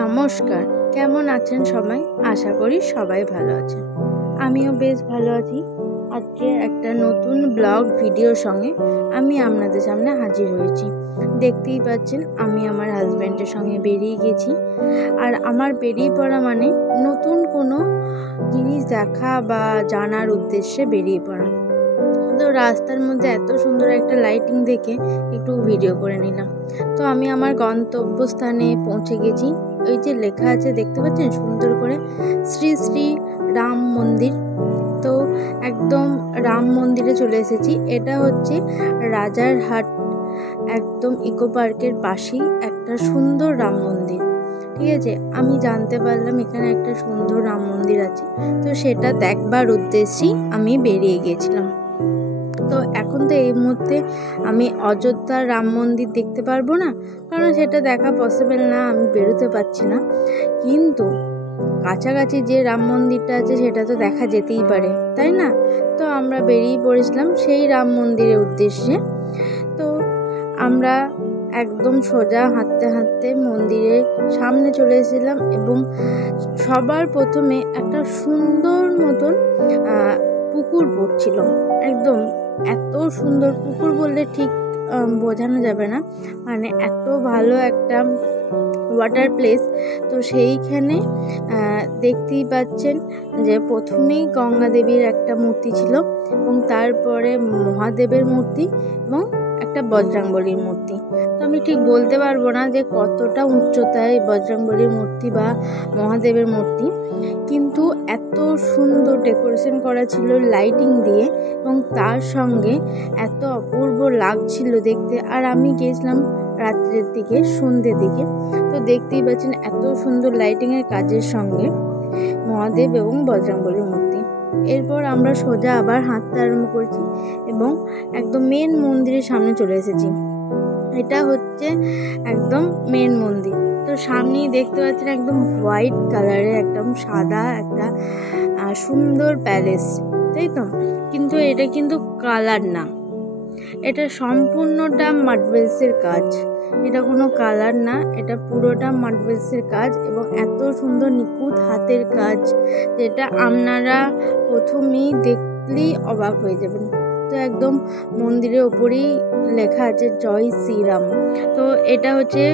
নমস্কার, কেমন আছেন সবাই? আশা করি সবাই ভালো আছেন। আমিও বেশ ভালো আছি। আজকে একটা নতুন ব্লগ ভিডিওর সঙ্গে আমি আপনাদের সামনে হাজির হয়েছি। দেখতেই পাচ্ছেন আমি আমার হাজব্যান্ডের সঙ্গে বেরিয়ে গেছি। আর আমার বেরিয়ে পড়া মানে নতুন কোনো জিনিস দেখা বা জানার উদ্দেশ্যে বেরিয়ে পড়া। তো রাস্তার মধ্যে এত সুন্দর একটা লাইটিং দেখে একটু ভিডিও করে নিলাম। তো আমি আমার গন্তব্যস্থানে পৌঁছে গেছি। ওই যে লেখা আছে দেখতে পাচ্ছেন সুন্দর করে, শ্রী শ্রী রাম মন্দির। তো একদম রাম মন্দিরে চলে এসেছি। এটা হচ্ছে রাজারহাট, একদম ইকো পার্কের পাশেই একটা সুন্দর রাম মন্দির। ঠিক আছে, আমি জানতে পারলাম এখানে একটা সুন্দর রাম মন্দির আছে। তো সেটা দেখবার উদ্দেশ্যেই আমি বেরিয়ে গেছিলাম। তো এখন তো এই মুহূর্তে আমি অযোধ্যার রাম মন্দির দেখতে পারবো না, কারণ সেটা দেখা পসিবল না, আমি বেরোতে পারছি না। কিন্তু কাছাকাছি যে রাম মন্দিরটা আছে সেটা তো দেখা যেতেই পারে, তাই না? তো আমরা বেরিয়ে পড়েছিলাম সেই রাম মন্দিরের উদ্দেশ্যে। তো আমরা একদম সোজা হাঁটতে হাঁটতে মন্দিরের সামনে চলে এসেছিলাম এবং সবার প্রথমে একটা সুন্দর মতন পুকুর পড়ছিল। একদম এত সুন্দর পুকুর বললে ঠিক বোঝানো যাবে না, মানে এত ভালো একটা ওয়াটার প্লেস। তো সেইখানে দেখতেই পাচ্ছেন যে প্রথমেই গঙ্গা দেবীর একটা মূর্তি ছিল এবং তারপরে মহাদেবের মূর্তি এবং একটা বজরংবলীর মূর্তি। তো আমি ঠিক বলতে পারবো না যে কতটা উচ্চতায় বজরংবলীর মূর্তি বা মহাদেবের মূর্তি, কিন্তু এত সুন্দর ডেকোরেশন করা ছিল লাইটিং দিয়ে এবং তার সঙ্গে এত অপূর্ব লাগছিল দেখতে। আর আমি গেছিলাম রাত্রের দিকে, সন্ধ্যের দিকে। তো দেখতেই পাচ্ছেন এত সুন্দর লাইটিংয়ের কাজের সঙ্গে মহাদেব এবং বজরংবলীর মূর্তি। এরপর আমরা সোজা আবার হাঁটতে আরম্ভ করেছি এবং একদম মেন মন্দিরের সামনে চলে এসেছি। এটা হচ্ছে একদম মেন মন্দির। তো সামনেই দেখতে পাচ্ছেন একদম হোয়াইট কালারের, একদম সাদা একটা সুন্দর প্যালেস, তাই তো? কিন্তু এটা কিন্তু কালার না, এটা সম্পূর্ণটা মার্বেলসের কাজ। এটা কোনো কালার না, এটা পুরোটা মার্বেলসের কাজ এবং এত সুন্দর নিখুঁত হাতের কাজ, যেটা আপনারা প্রথমেই দেখলেই অবাক হয়ে যাবেন। তো একদম মন্দিরের ওপরেই লেখা আছে জয় শ্রীরাম। তো এটা হচ্ছে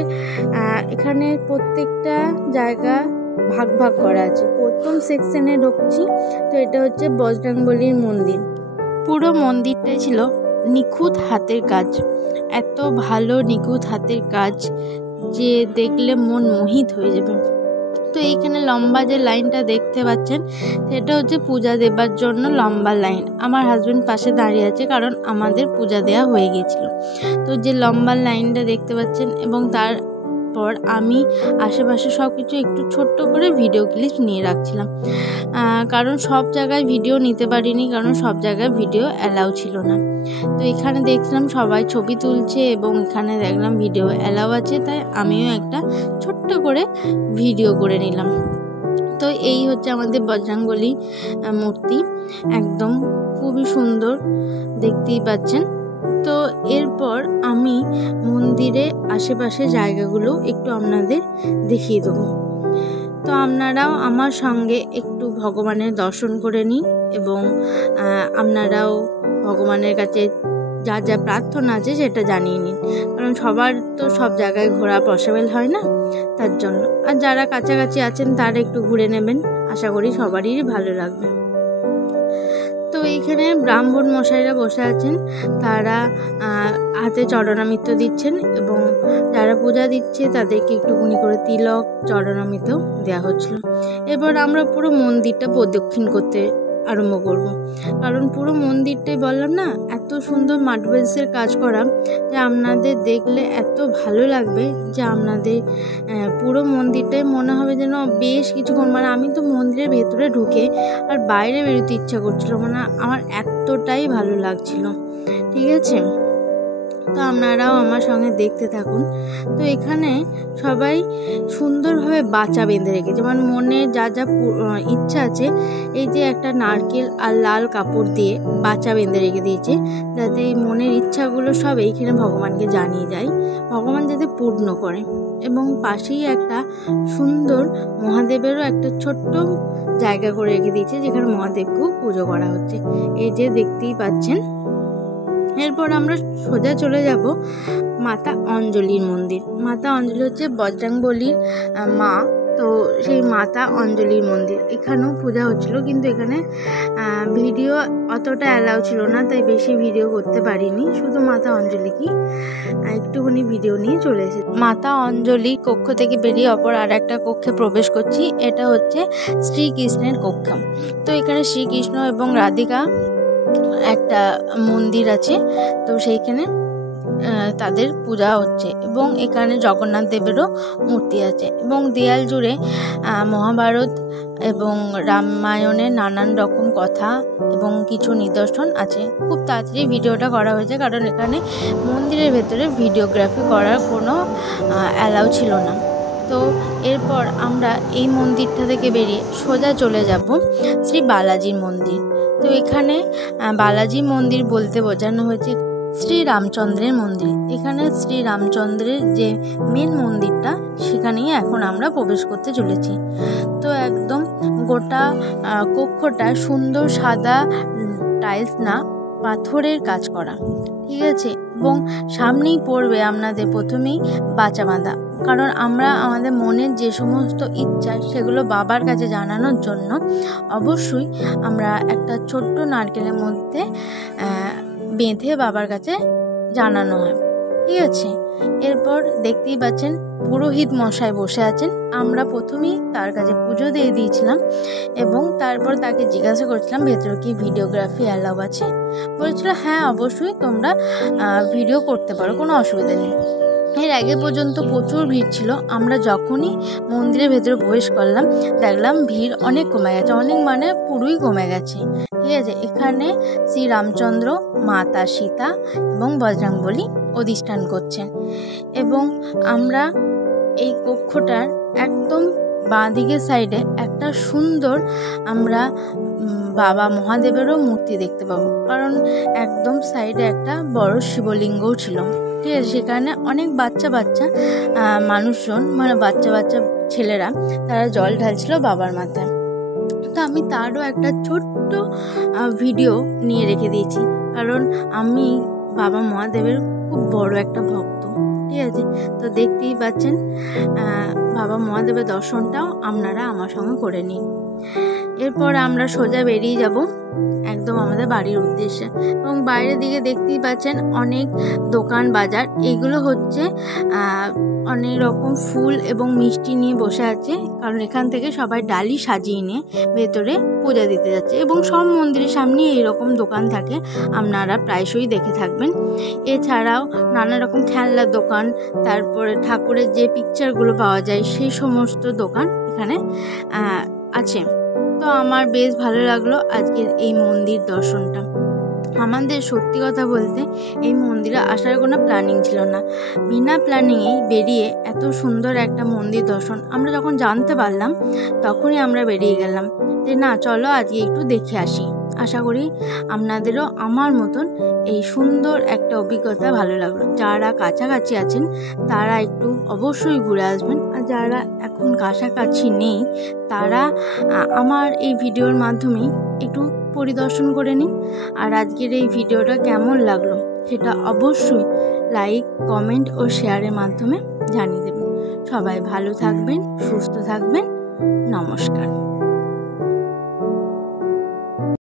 এখানে প্রত্যেকটা জায়গা ভাগ ভাগ করা আছে। প্রথম সেকশনে ঢুকছি, তো এটা হচ্ছে বজরংবলীর মন্দির। পুরো মন্দিরটাই ছিল নিখুঁত হাতের কাজ, এত ভালো নিখুঁত হাতের কাজ যে দেখলে মন মোহিত হয়ে যাবে। তো এইখানে লম্বা যে লাইনটা দেখতে পাচ্ছেন সেটা হচ্ছে পূজা দেবার জন্য লম্বা লাইন। আমার হাজব্যান্ড পাশে দাঁড়িয়ে আছে কারণ আমাদের পূজা দেওয়া হয়ে গিয়েছিল। তো যে লম্বা লাইনটা দেখতে পাচ্ছেন, এবং তারপর আমি আশেপাশে সব কিছু একটু ছোট্ট করে ভিডিও ক্লিপ নিয়ে রাখছিলাম, কারণ সব জায়গায় ভিডিও নিতে পারিনি, কারণ সব জায়গায় ভিডিও অ্যালাউ ছিল না। তো এখানে দেখছিলাম সবাই ছবি তুলছে এবং এখানে দেখলাম ভিডিও অ্যালাউ আছে, তাই আমিও একটা ছোট্ট করে ভিডিও করে নিলাম। তো এই হচ্ছে আমাদের বজরংবলী মূর্তি, একদম খুবই সুন্দর, দেখতেই পাচ্ছেন। তো এরপর আমি মন্দিরে আশেপাশে জায়গাগুলো একটু আপনাদের দেখিয়ে দেবো। তো আপনারাও আমার সঙ্গে একটু ভগবানের দর্শন করে নিন এবং আপনারাও ভগবানের কাছে যা যা প্রার্থনা আছে সেটা জানিয়ে নিন, কারণ সবার তো সব জায়গায় ঘোরা পসিবল হয় না, তার জন্য। আর যারা কাছাকাছি আছেন তারা একটু ঘুরে নেবেন, আশা করি সবারই ভালো লাগবে। তো এইখানে ব্রাহ্মণ মশাইরা বসে আছেন, তারা হাতে চরণামৃত দিচ্ছেন এবং যারা পূজা দিচ্ছে তাদেরকে একটুখানি করে তিলক চরণামৃত দেওয়া হচ্ছিল। এবার আমরা পুরো মন্দিরটা প্রদক্ষিণ করতে আরম্ভ করব, কারণ পুরো মন্দিরটাই বললাম না এত সুন্দর মার্বেলসের কাজ করা, যে আপনাদের দেখলে এত ভালো লাগবে যে আপনাদের পুরো মন্দিরটাই মনে হবে যেন বেশ কিছুক্ষণ, মানে আমি তো মন্দিরের ভেতরে ঢুকে আর বাইরে বেরোতে ইচ্ছা করছিল, মানে আমার এতটাই ভালো লাগছিল। ঠিক আছে, তো আপনারাও আমার সঙ্গে দেখতে থাকুন। তো এখানে সবাই সুন্দরভাবে বাচা বেঁধে রেখেছে, মানে মনে যা যা ইচ্ছা আছে, এই যে একটা নারকেল আর লাল কাপড় দিয়ে বাচা বেঁধে রেখে দিয়েছে, যাতে এই মনের ইচ্ছাগুলো সব এইখানে ভগবানকে জানিয়ে যায়, ভগবান যাতে পূর্ণ করে। এবং পাশেই একটা সুন্দর মহাদেবেরও একটা ছোট্ট জায়গা করে রেখে দিয়েছে, যেখানে মহাদেবকেও পুজো করা হচ্ছে, এই যে দেখতেই পাচ্ছেন। এরপর আমরা সোজা চলে যাব মাতা অঞ্জলির মন্দির। মাতা অঞ্জলি হচ্ছে বজরংবলীর মা, তো সেই মাতা অঞ্জলির মন্দির, এখানেও পূজা হচ্ছিল, কিন্তু এখানে ভিডিও অতটা অ্যালাউ ছিল না, তাই বেশি ভিডিও করতে পারিনি। শুধু মাতা অঞ্জলিকে একটুখানি ভিডিও নিয়ে চলে এসেছি। মাতা অঞ্জলি কক্ষ থেকে বেরিয়ে অপর আর একটা কক্ষে প্রবেশ করছি, এটা হচ্ছে শ্রীকৃষ্ণের কক্ষ। তো এখানে শ্রীকৃষ্ণ এবং রাধিকা একটা মন্দির আছে, তো সেইখানে তাদের পূজা হচ্ছে, এবং এখানে জগন্নাথ দেবেরও মূর্তি আছে, এবং দেয়াল জুড়ে মহাভারত এবং রামায়ণের নানান রকম কথা এবং কিছু নিদর্শন আছে। খুব তাড়াতাড়ি ভিডিওটা করা হয়েছে, কারণ এখানে মন্দিরের ভেতরে ভিডিওগ্রাফি করার কোনো অ্যালাউ ছিল না। তো এরপর আমরা এই মন্দিরটা থেকে বেরিয়ে সোজা চলে যাব শ্রী বালাজির মন্দির। তো এখানে বালাজি মন্দির বলতে বোঝানো হয়েছে শ্রী রামচন্দ্রের মন্দির। এখানে শ্রী রামচন্দ্রের যে মেন মন্দিরটা, সেখানেই এখন আমরা প্রবেশ করতে চলেছি। তো একদম গোটা কক্ষটা সুন্দর সাদা টাইলস না, পাথরের কাজ করা, ঠিক আছে। এবং সামনেই পড়বে আপনাদের প্রথমেই বাচা বাঁধা, কারণ আমরা আমাদের মনের যে সমস্ত ইচ্ছা সেগুলো বাবার কাছে জানানোর জন্য অবশ্যই আমরা একটা ছোট্ট নারকেলের মধ্যে বেঁধে বাবার কাছে জানানো হয়, ঠিক আছে। এরপর দেখতেই পাচ্ছেন পুরোহিত মশাই বসে আছেন, আমরা প্রথমেই তার কাছে পুজো দিয়ে দিয়েছিলাম, এবং তারপর তাকে জিজ্ঞাসা করছিলাম ভেতরে কি ভিডিওগ্রাফি অ্যালাউ আছে। বলেছিল হ্যাঁ অবশ্যই তোমরা ভিডিও করতে পারো, কোনো অসুবিধা নেই। এর আগে পর্যন্ত প্রচুর ভিড় ছিল, আমরা যখনই মন্দিরের ভেতরে প্রবেশ করলাম দেখলাম ভিড় অনেক কমে গেছে, অনেক মানে পুরোই কমে গেছে, ঠিক আছে। এখানে শ্রী রামচন্দ্র, মাতা সীতা এবং বজরংবলী অধিষ্ঠান করছেন, এবং আমরা এই কক্ষটার একদম বাঁ দিকের সাইডে একটা সুন্দর আমরা বাবা মহাদেবেরও মূর্তি দেখতে পাবো, কারণ একদম সাইডে একটা বড় শিবলিঙ্গও ছিল, ঠিক আছে। সেখানে অনেক বাচ্চা বাচ্চা মানুষজন, মানে বাচ্চা বাচ্চা ছেলেরা, তারা জল ঢালছিল বাবার মাথায়। তো আমি তারও একটা ছোট্ট ভিডিও নিয়ে রেখে দিয়েছি, কারণ আমি বাবা মহাদেবের খুব বড় একটা ভক্ত, ঠিক আছে। তো দেখতেই পাচ্ছেন বাবা মহাদেবের দর্শনটাও আপনারা আমার সঙ্গে করে নিন। এরপর আমরা সোজা বেরিয়ে যাব একদম আমাদের বাড়ির উদ্দেশ্যে, এবং বাইরের দিকে দেখতেই পাচ্ছেন অনেক দোকান বাজার, এগুলো হচ্ছে অনেক রকম ফুল এবং মিষ্টি নিয়ে বসে আছে, কারণ এখান থেকে সবাই ডালি সাজিয়ে নিয়ে ভেতরে পূজা দিতে যাচ্ছে, এবং সব মন্দিরের সামনে এইরকম দোকান থাকে, আপনারা প্রায়শই দেখে থাকবেন। এছাড়াও নানা রকম খেলনার দোকান, তারপরে ঠাকুরের যে পিকচারগুলো পাওয়া যায় সেই সমস্ত দোকান এখানে আছে। তো আমার বেশ ভালো লাগলো আজকের এই মন্দির দর্শনটা। আমাদের সত্যি কথা বলতে এই মন্দিরে আসার কোনো প্ল্যানিং ছিল না, বিনা প্ল্যানিংয়েই বেরিয়ে এত সুন্দর একটা মন্দির দর্শন আমরা যখন জানতে পারলাম, তখনই আমরা বেরিয়ে গেলাম যে না চলো আজকে একটু দেখে আসি। আশা করি আপনাদেরও আমার মতন এই সুন্দর একটা অভিজ্ঞতা ভালো লাগলো। যারা কাছাকাছি আছেন তারা একটু অবশ্যই ঘুরে আসবেন, আর যারা এখন কাছাকাছি নেই তারা আমার এই ভিডিওর মাধ্যমেই একটু পরিদর্শন করে নিন। আর আজকের এই ভিডিওটা কেমন লাগলো সেটা অবশ্যই লাইক, কমেন্ট ও শেয়ারের মাধ্যমে জানিয়ে দেবেন। সবাই ভালো থাকবেন, সুস্থ থাকবেন। নমস্কার।